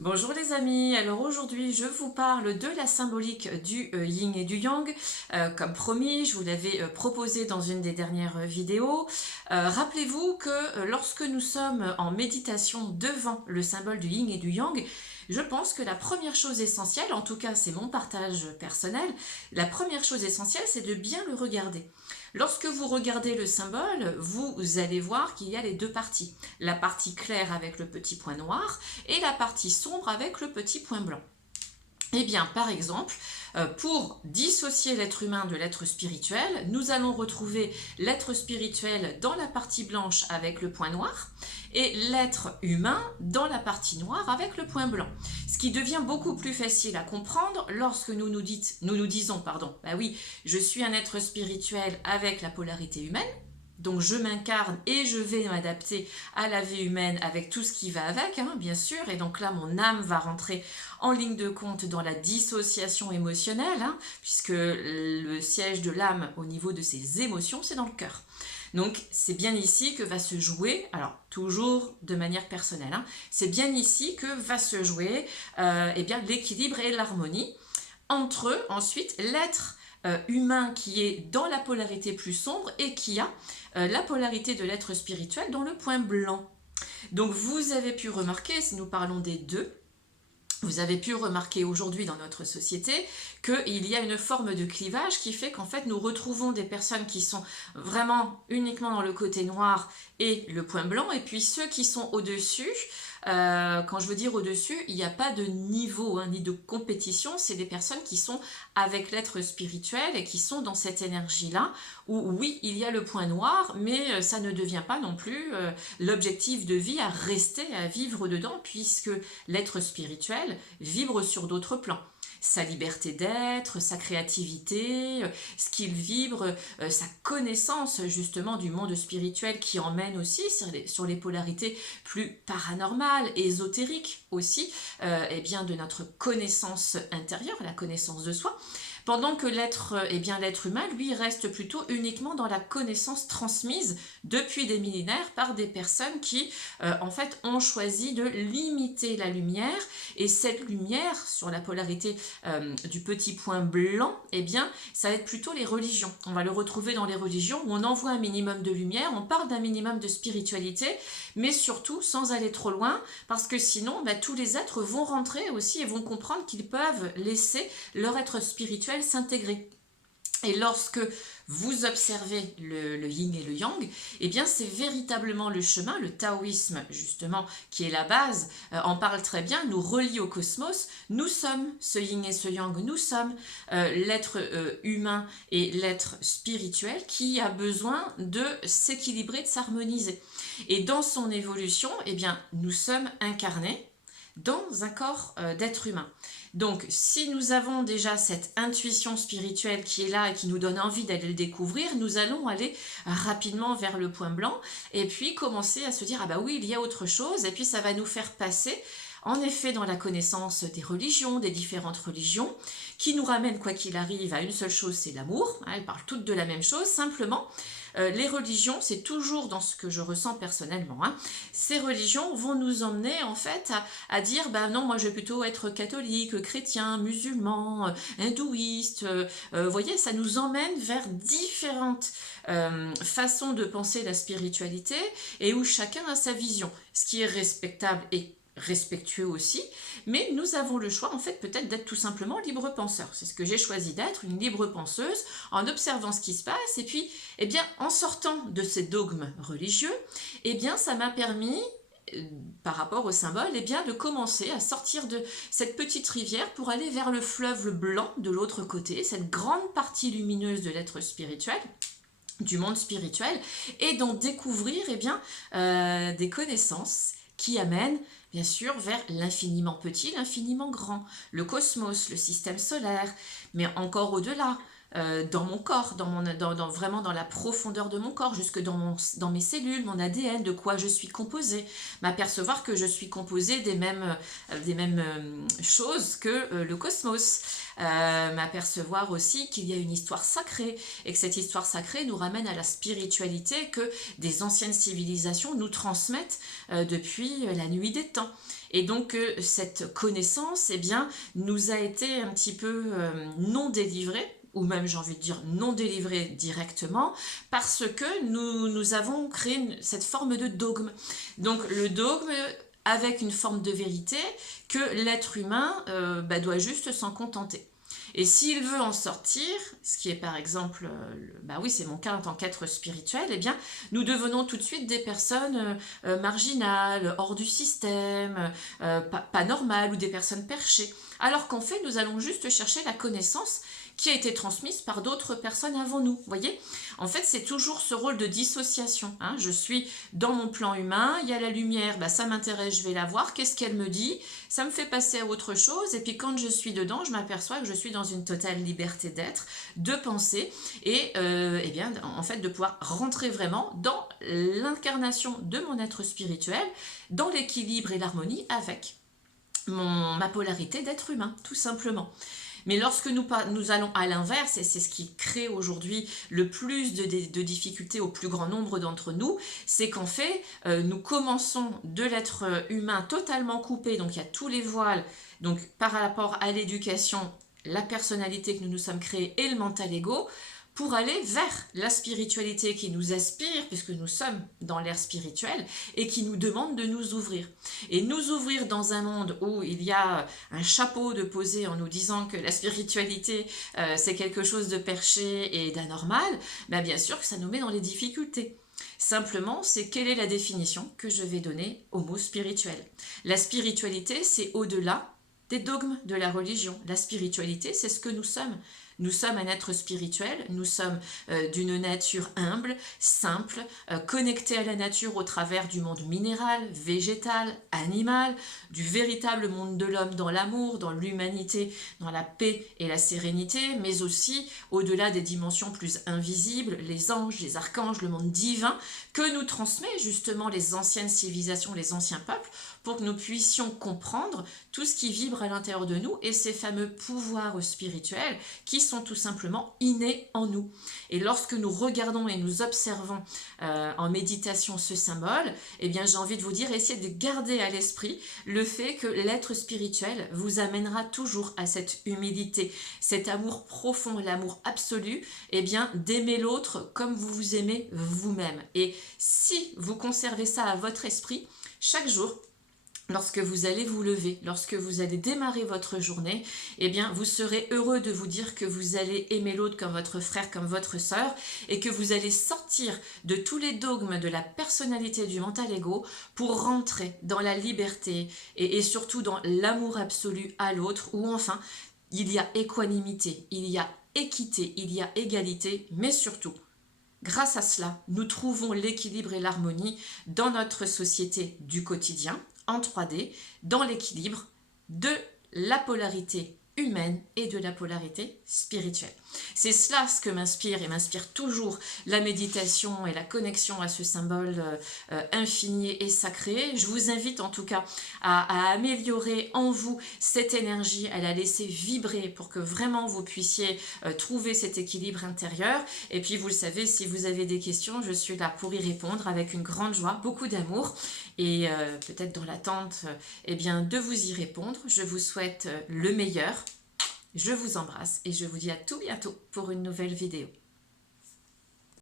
Bonjour les amis, alors aujourd'hui je vous parle de la symbolique du yin et du yang. Comme promis, je vous l'avais proposé dans une des dernières vidéos. Rappelez-vous que lorsque nous sommes en méditation devant le symbole du yin et du yang, je pense que la première chose essentielle, en tout cas c'est mon partage personnel, la première chose essentielle c'est de bien le regarder. Lorsque vous regardez le symbole, vous allez voir qu'il y a les deux parties. La partie claire avec le petit point noir et la partie sombre avec le petit point blanc. Eh bien, par exemple, pour dissocier l'être humain de l'être spirituel, nous allons retrouver l'être spirituel dans la partie blanche avec le point noir et l'être humain dans la partie noire avec le point blanc. Ce qui devient beaucoup plus facile à comprendre lorsque nous disons, bah oui, je suis un être spirituel avec la polarité humaine, donc je m'incarne et je vais m'adapter à la vie humaine avec tout ce qui va avec, hein, bien sûr. Et donc là, mon âme va rentrer en ligne de compte dans la dissociation émotionnelle, hein, puisque le siège de l'âme au niveau de ses émotions, c'est dans le cœur. Donc c'est bien ici que va se jouer, alors toujours de manière personnelle, hein, c'est bien ici que va se jouer eh bien, l'équilibre et l'harmonie entre ensuite l'être humain qui est dans la polarité plus sombre et qui a la polarité de l'être spirituel dans le point blanc. Donc vous avez pu remarquer, si nous parlons des deux, vous avez pu remarquer aujourd'hui dans notre société qu'il y a une forme de clivage qui fait qu'en fait nous retrouvons des personnes qui sont vraiment uniquement dans le côté noir et le point blanc, et puis ceux qui sont au-dessus. Quand je veux dire au-dessus, il n'y a pas de niveau, hein, ni de compétition, c'est des personnes qui sont avec l'être spirituel et qui sont dans cette énergie-là, où oui, il y a le point noir, mais ça ne devient pas non plus l'objectif de vie à rester, à vivre dedans, puisque l'être spirituel vibre sur d'autres plans. Sa liberté d'être, sa créativité, ce qu'il vibre, sa connaissance justement du monde spirituel qui emmène aussi sur les polarités plus paranormales, ésotériques aussi, eh bien de notre connaissance intérieure, la connaissance de soi. Pendant que l'être humain, lui, reste plutôt uniquement dans la connaissance transmise depuis des millénaires par des personnes qui, en fait, ont choisi de limiter la lumière. Et cette lumière, sur la polarité du petit point blanc, eh bien, ça va être plutôt les religions. On va le retrouver dans les religions où on envoie un minimum de lumière, on parle d'un minimum de spiritualité, mais surtout sans aller trop loin, parce que sinon, tous les êtres vont rentrer aussi et vont comprendre qu'ils peuvent laisser leur être spirituel s'intégrer. Et lorsque vous observez le yin et le yang, eh bien c'est véritablement le chemin, le taoïsme justement, qui est la base, en parle très bien, nous relie au cosmos. Nous sommes ce yin et ce yang, nous sommes l'être humain et l'être spirituel qui a besoin de s'équilibrer, de s'harmoniser. Et dans son évolution, eh bien nous sommes incarnés dans un corps d'être humain. Donc, si nous avons déjà cette intuition spirituelle qui est là et qui nous donne envie d'aller le découvrir, nous allons aller rapidement vers le point blanc et puis commencer à se dire, ah bah oui, il y a autre chose, et puis ça va nous faire passer en effet dans la connaissance des religions, des différentes religions, qui nous ramènent quoi qu'il arrive à une seule chose, c'est l'amour. Elles parlent toutes de la même chose, simplement les religions, c'est toujours dans ce que je ressens personnellement, hein, ces religions vont nous emmener en fait à dire, bah non, moi je vais plutôt être catholique, chrétien, musulman, hindouiste, vous voyez, ça nous emmène vers différentes façons de penser la spiritualité et où chacun a sa vision, ce qui est respectable et respectueux aussi, mais nous avons le choix en fait peut-être d'être tout simplement libre penseur. C'est ce que j'ai choisi d'être, une libre penseuse, en observant ce qui se passe, et puis eh bien en sortant de ces dogmes religieux, eh bien ça m'a permis par rapport au symbole, eh bien, de commencer à sortir de cette petite rivière pour aller vers le fleuve blanc de l'autre côté, cette grande partie lumineuse de l'être spirituel, du monde spirituel, et d'en découvrir eh bien, des connaissances qui amènent bien sûr vers l'infiniment petit, l'infiniment grand, le cosmos, le système solaire, mais encore au-delà, dans mon corps, vraiment dans la profondeur de mon corps, jusque dans mes cellules, mon ADN, de quoi je suis composée, m'apercevoir que je suis composée des mêmes choses que le cosmos, m'apercevoir aussi qu'il y a une histoire sacrée, et que cette histoire sacrée nous ramène à la spiritualité que des anciennes civilisations nous transmettent depuis la nuit des temps. Et donc cette connaissance, eh bien, nous a été un petit peu non délivrée, ou même j'ai envie de dire non délivrée directement, parce que nous avons créé cette forme de dogme. Donc le dogme avec une forme de vérité que l'être humain doit juste s'en contenter. Et s'il veut en sortir, ce qui est par exemple, oui c'est mon cas en tant qu'être spirituel, eh bien nous devenons tout de suite des personnes marginales, hors du système, pas normales ou des personnes perchées. Alors qu'en fait nous allons juste chercher la connaissance qui a été transmise par d'autres personnes avant nous, voyez. En fait, c'est toujours ce rôle de dissociation. Hein. Je suis dans mon plan humain, il y a la lumière, ça m'intéresse, je vais la voir, qu'est-ce qu'elle me dit? Ça me fait passer à autre chose, et puis quand je suis dedans, je m'aperçois que je suis dans une totale liberté d'être, de penser, et bien, en fait, de pouvoir rentrer vraiment dans l'incarnation de mon être spirituel, dans l'équilibre et l'harmonie avec ma polarité d'être humain, tout simplement. Mais lorsque nous allons à l'inverse, et c'est ce qui crée aujourd'hui le plus de difficultés au plus grand nombre d'entre nous, c'est qu'en fait, nous commençons de l'être humain totalement coupé, donc il y a tous les voiles, donc par rapport à l'éducation, la personnalité que nous nous sommes créés et le mental ego, pour aller vers la spiritualité qui nous aspire, puisque nous sommes dans l'ère spirituelle, et qui nous demande de nous ouvrir. Et nous ouvrir dans un monde où il y a un chapeau de posé en nous disant que la spiritualité, c'est quelque chose de perché et d'anormal, bien sûr que ça nous met dans les difficultés. Simplement, c'est quelle est la définition que je vais donner au mot spirituel. La spiritualité, c'est au-delà des dogmes de la religion. La spiritualité, c'est ce que nous sommes. Nous sommes un être spirituel, nous sommes d'une nature humble, simple, connectée à la nature au travers du monde minéral, végétal, animal, du véritable monde de l'homme dans l'amour, dans l'humanité, dans la paix et la sérénité, mais aussi au-delà des dimensions plus invisibles, les anges, les archanges, le monde divin, que nous transmet justement les anciennes civilisations, les anciens peuples, pour que nous puissions comprendre tout ce qui vibre à l'intérieur de nous et ces fameux pouvoirs spirituels qui sont tout simplement innés en nous. Et lorsque nous regardons et nous observons en méditation ce symbole, eh bien j'ai envie de vous dire, essayez de garder à l'esprit le fait que l'être spirituel vous amènera toujours à cette humilité, cet amour profond, l'amour absolu, eh bien d'aimer l'autre comme vous vous aimez vous-même. Et si vous conservez ça à votre esprit, chaque jour, lorsque vous allez vous lever, lorsque vous allez démarrer votre journée, eh bien, vous serez heureux de vous dire que vous allez aimer l'autre comme votre frère, comme votre sœur, et que vous allez sortir de tous les dogmes de la personnalité du mental ego pour rentrer dans la liberté et surtout dans l'amour absolu à l'autre, où enfin, il y a équanimité, il y a équité, il y a égalité, mais surtout, grâce à cela, nous trouvons l'équilibre et l'harmonie dans notre société du quotidien, en 3D, dans l'équilibre de la polarité humaine et de la polarité spirituelle. C'est cela ce que m'inspire et m'inspire toujours la méditation et la connexion à ce symbole infini et sacré. Je vous invite en tout cas à améliorer en vous cette énergie, à la laisser vibrer pour que vraiment vous puissiez trouver cet équilibre intérieur. Et puis vous le savez, si vous avez des questions, je suis là pour y répondre avec une grande joie, beaucoup d'amour et peut-être dans l'attente de vous y répondre. Je vous souhaite le meilleur. Je vous embrasse et je vous dis à tout bientôt pour une nouvelle vidéo.